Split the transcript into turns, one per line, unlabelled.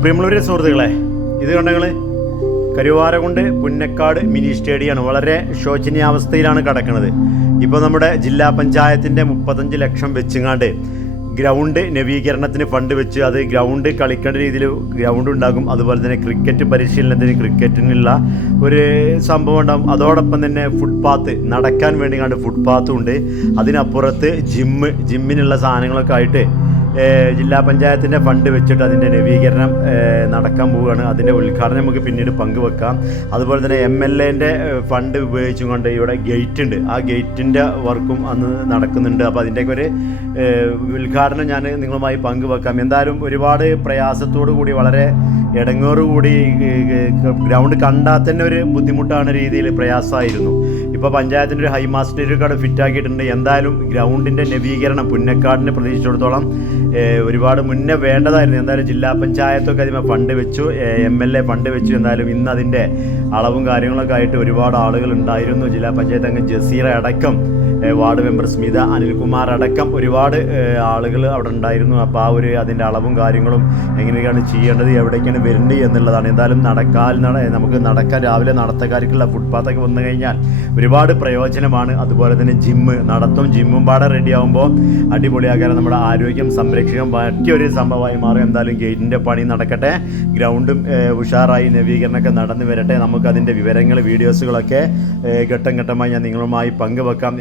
പ്രിയമുള്ളവരെ സുഹൃത്തുക്കളെ ഇത് കണ്ടങ്ങൾ കരുവാരകുണ്ട് പുന്നക്കാട് മിനി സ്റ്റേഡിയമാണ്. വളരെ ശോചനീയാവസ്ഥയിലാണ് കിടക്കുന്നത്. ഇപ്പോൾ നമ്മുടെ ജില്ലാ പഞ്ചായത്തിന്റെ മുപ്പത്തഞ്ച് ലക്ഷം വെച്ചുങ്ങാണ്ട് ഗ്രൗണ്ട് നവീകരണത്തിന് ഫണ്ട് വെച്ച് അത് ഗ്രൗണ്ട് കളിക്കേണ്ട രീതിയിൽ ഗ്രൗണ്ട് ഉണ്ടാകും. അതുപോലെ തന്നെ ക്രിക്കറ്റ് പരിശീലനത്തിന് ക്രിക്കറ്റിനുള്ള ഒരു സംഭവം ഉണ്ടാകും. അതോടൊപ്പം തന്നെ ഫുട്പാത്ത് നടക്കാൻ വേണ്ടി കണ്ട് ഫുട്പാത്തും ഉണ്ട്. അതിനപ്പുറത്ത് ജിമ്മ് ജിമ്മിനുള്ള സാധനങ്ങളൊക്കെ ആയിട്ട് ജില്ലാ പഞ്ചായത്തിന്റെ ഫണ്ട് വെച്ചിട്ട് അതിന്റെ നവീകരണം നടക്കാൻ പോവുകയാണ്. അതിന്റെ ഉദ്ഘാടനം നമുക്ക് പിന്നീട് പങ്കുവെക്കാം. അതുപോലെ തന്നെ എം എൽ എന്റെ ഫണ്ട് ഉപയോഗിച്ചും കൊണ്ട് ഇവിടെ ഗേറ്റ് ഉണ്ട്. ആ ഗേറ്റിന്റെ വർക്കും അന്ന് നടക്കുന്നുണ്ട്. അപ്പോൾ അതിന്റെയൊക്കെ ഒരു ഉദ്ഘാടനം ഞാൻ നിങ്ങളുമായി പങ്കുവെക്കാം. എന്തായാലും ഒരുപാട് പ്രയാസത്തോടു കൂടി വളരെ ഇടങ്ങോറുകൂടി ഗ്രൗണ്ട് കണ്ടാൽ തന്നെ ഒരു ബുദ്ധിമുട്ടാണ് രീതിയിൽ പ്രയാസമായിരുന്നു. ഇപ്പോൾ പഞ്ചായത്തിന്റെ ഒരു ഹൈമാസ്റ്റേജ് കാർഡ് ഫിറ്റ് ആക്കിയിട്ടുണ്ട്. എന്തായാലും ഗ്രൗണ്ടിന്റെ നവീകരണം പുന്നക്കാടിനെ പ്രതീക്ഷിച്ചിടത്തോളം ഒരുപാട് മുന്നേ വേണ്ടതായിരുന്നു. എന്തായാലും ജില്ലാ പഞ്ചായത്തൊക്കെ അതിന് ഫണ്ട് വെച്ചു. എം എൽ എ ഫണ്ട് വെച്ചു. എന്തായാലും ഇന്ന് അതിന്റെ അളവും കാര്യങ്ങളൊക്കെ ആയിട്ട് ഒരുപാട് ആളുകൾ ഉണ്ടായിരുന്നു. ജില്ലാ പഞ്ചായത്ത് അംഗം ജസീറ അടക്കം വാർഡ് മെമ്പർ സ്മിത അനിൽകുമാർ അടക്കം ഒരുപാട് ആളുകൾ അവിടെ ഉണ്ടായിരുന്നു. അപ്പോൾ ആ ഒരു അതിന്റെ അളവും കാര്യങ്ങളും എങ്ങനെയൊക്കെയാണ് ചെയ്യേണ്ടത് എവിടേക്കാണ് വരേണ്ടത് എന്നുള്ളതാണ്. എന്തായാലും നടക്കാൻ നമുക്ക് നടക്കാൻ രാവിലെ നടത്തക്കാർക്കുള്ള ഫുട്പാത്തൊക്കെ വന്നു കഴിഞ്ഞാൽ ഒരുപാട് പ്രയോജനമാണ്. അതുപോലെ തന്നെ ജിമ്മ് നടത്തും ജിമ്മും പാടെ റെഡി ആകുമ്പോൾ അടിപൊളിയാകാൻ നമ്മുടെ ആരോഗ്യം സംരക്ഷിക്കാൻ പറ്റിയൊരു സംഭവമായി മാറും. എന്തായാലും ഗേറ്റിന്റെ പണി നടക്കട്ടെ. ഗ്രൗണ്ടും ഉഷാറായി നവീകരണമൊക്കെ നടന്നു വരട്ടെ. നമുക്കതിന്റെ വിവരങ്ങൾ വീഡിയോസുകളൊക്കെ ഘട്ടം ഘട്ടമായി ഞാൻ നിങ്ങളുമായി പങ്കുവെക്കാം.